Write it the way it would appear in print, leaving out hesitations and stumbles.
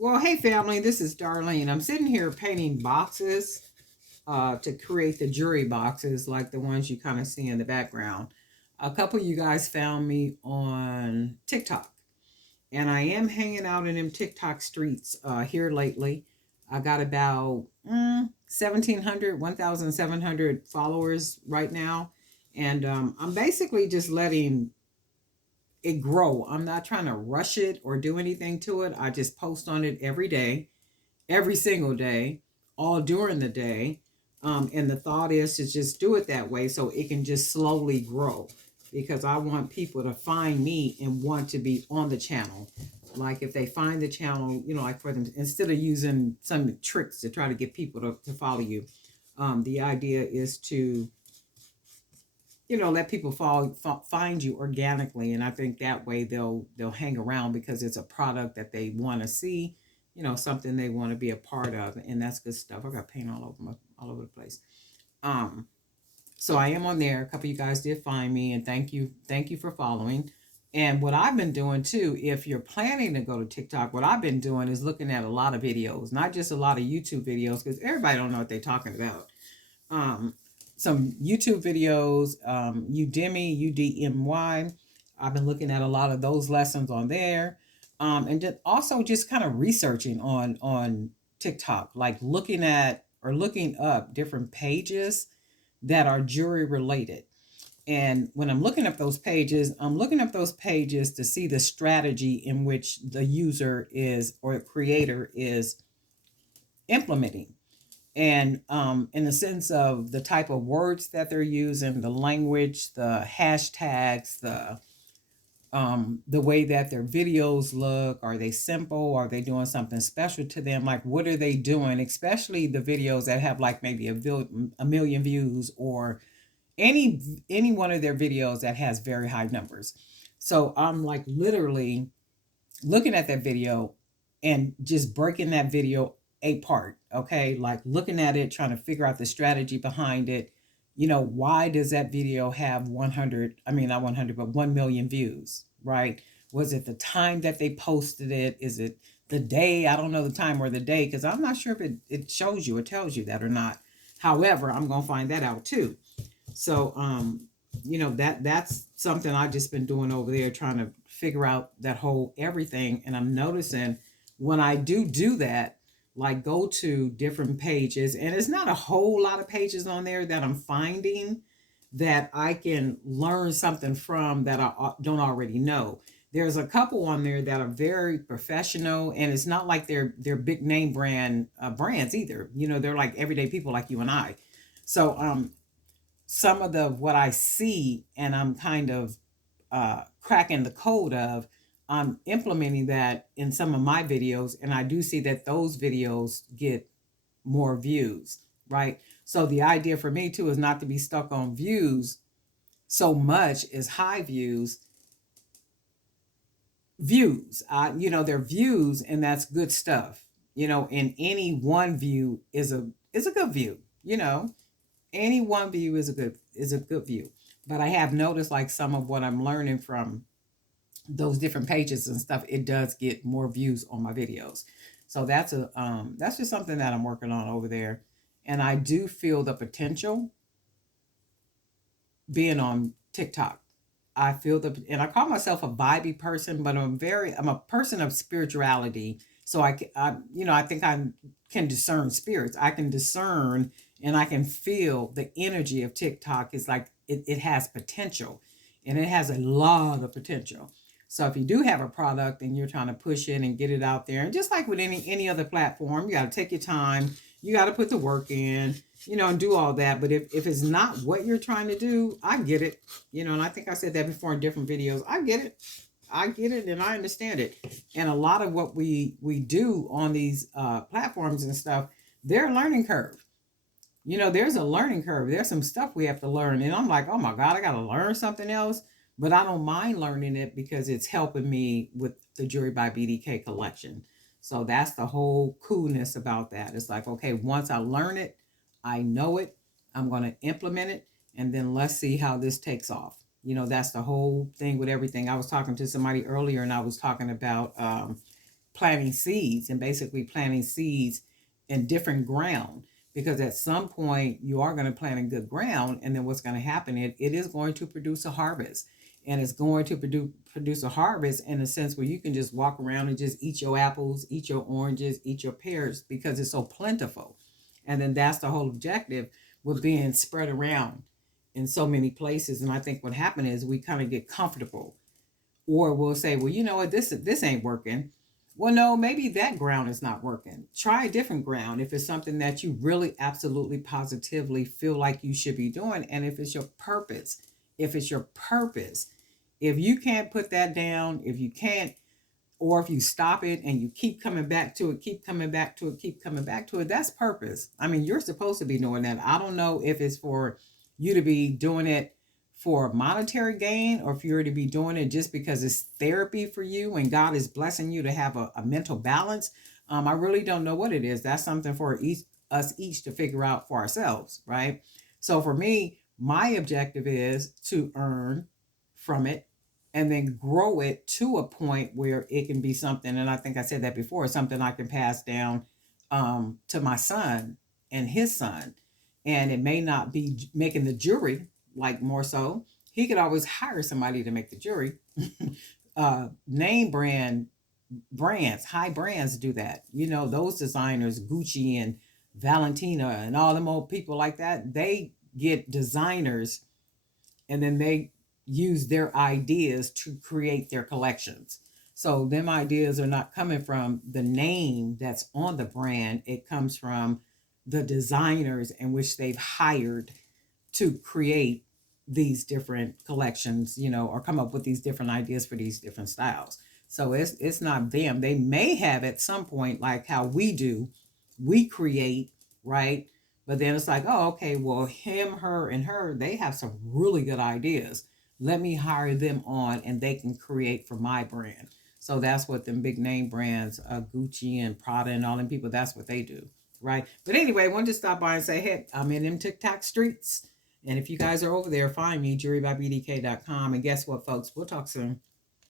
Well, hey family, this is Darlene. I'm sitting here painting boxes to create the jewelry boxes like the ones you kind of see in the background. A couple of you guys found me on TikTok, and I am hanging out in them TikTok streets here lately. I got about 1,700, followers right now, and I'm basically just letting it grow. I'm not trying to rush it or do anything to it. I just post on it every day, every single day, all during the day. And the thought is to just do it that way so it can just slowly grow, because I want people to find me and want to be on the channel. Like if they find the channel, like for them, instead of using some tricks to try to get people to follow you, the idea is to let people find you organically, and I think that way they'll hang around because it's a product that they want to see, something they want to be a part of, and that's good stuff. I got paint all over the place. um so I am on there. A couple of you guys did find me, and thank you for following. And what I've been doing too, if you're planning to go to TikTok, what I've been doing is looking at a lot of videos, not just a lot of YouTube videos, because everybody don't know what they're talking about. um, some YouTube videos, Udemy. I've been looking at a lot of those lessons on there, and just also just kind of researching on TikTok, like looking at or looking up different pages that are jewelry related. And when I'm looking up those pages, I'm looking up those pages to see the strategy in which the user is or the creator is implementing, and in the sense of the type of words that they're using, the language, the hashtags, the way that their videos look. Are they simple? Are they doing something special to them? Like, what are they doing? Especially the videos that have like maybe a million views, or any one of their videos that has very high numbers. So I'm like literally looking at that video and just breaking that video apart. Okay, like looking at it, trying to figure out the strategy behind it. Why does that video have 100, I mean not 100 but 1 million views, right? Was it the time that they posted it? Is it the day? I don't know the time or the day, because I'm not sure if it shows you, it tells you that or not. However, I'm gonna find that out too. So that's something I've just been doing over there, trying to figure out that whole everything. And I'm noticing when I do that, like go to different pages, and it's not a whole lot of pages on there that I'm finding that I can learn something from that I don't already know. There's a couple on there that are very professional, and it's not like they're big name brands either. They're like everyday people like you and I. So some of the what I see, and I'm kind of cracking the code of, I'm implementing that in some of my videos, and I do see that those videos get more views, right? So the idea for me too is not to be stuck on views so much as high views. They're views, and that's good stuff. And any one view is a good view. Any one view is a good view. But I have noticed, like, some of what I'm learning from those different pages and stuff, it does get more views on my videos. So that's just something that I'm working on over there. And I do feel the potential being on TikTok. I feel and I call myself a vibey person, but I'm a person of spirituality. So I think I can discern spirits. I can discern, and I can feel the energy of TikTok is like it has potential, and it has a lot of potential. So if you do have a product and you're trying to push it and get it out there, and just like with any other platform, you got to take your time. You got to put the work in, and do all that. But if it's not what you're trying to do, I get it. And I think I said that before in different videos. I get it and I understand it. And a lot of what we do on these platforms and stuff, they're a learning curve. There's a learning curve. There's some stuff we have to learn. And I'm like, oh my God, I got to learn something else. But I don't mind learning it because it's helping me with the Jewelry by BDK collection. So that's the whole coolness about that. It's like, okay, once I learn it, I know it, I'm going to implement it, and then let's see how this takes off. That's the whole thing with everything. I was talking to somebody earlier, and I was talking about planting seeds and basically planting seeds in different ground, because at some point you are going to plant in good ground, and then what's going to happen, it is going to produce a harvest, and it's going to produce a harvest in a sense where you can just walk around and just eat your apples, eat your oranges, eat your pears, because it's so plentiful. And then that's the whole objective with being spread around in so many places. And I think what happened is we kind of get comfortable, or we'll say, well, you know what, this ain't working. Well, no, maybe that ground is not working. Try a different ground if it's something that you really absolutely positively feel like you should be doing, and if it's your purpose. If it's your purpose, if you can't put that down, if you can't, or if you stop it and you keep coming back to it, keep coming back to it, keep coming back to it, that's purpose. I mean, you're supposed to be doing that. I don't know if it's for you to be doing it for monetary gain, or if you're to be doing it just because it's therapy for you and God is blessing you to have a mental balance. I really don't know what it is. That's something for us each to figure out for ourselves, right? So for me, my objective is to earn from it and then grow it to a point where it can be something. And I think I said that before, something I can pass down to my son and his son. And it may not be making the jewelry, like more so. He could always hire somebody to make the jewelry. Name brands, high brands do that. You know, those designers, Gucci and Valentina and all them old people like that, they get designers and then they use their ideas to create their collections. So them ideas are not coming from the name that's on the brand. It comes from the designers in which they've hired to create these different collections, you know, or come up with these different ideas for these different styles. So it's not them. They may have at some point, like how we do, we create, right? But then it's like, oh, okay, well, him, her, and her, they have some really good ideas. Let me hire them on and they can create for my brand. So that's what them big name brands, Gucci and Prada and all them people, that's what they do, right? But anyway, I wanted to stop by and say, hey, I'm in them TikTok streets. And if you guys are over there, find me, jewelrybybdk.com. And guess what, folks? We'll talk soon.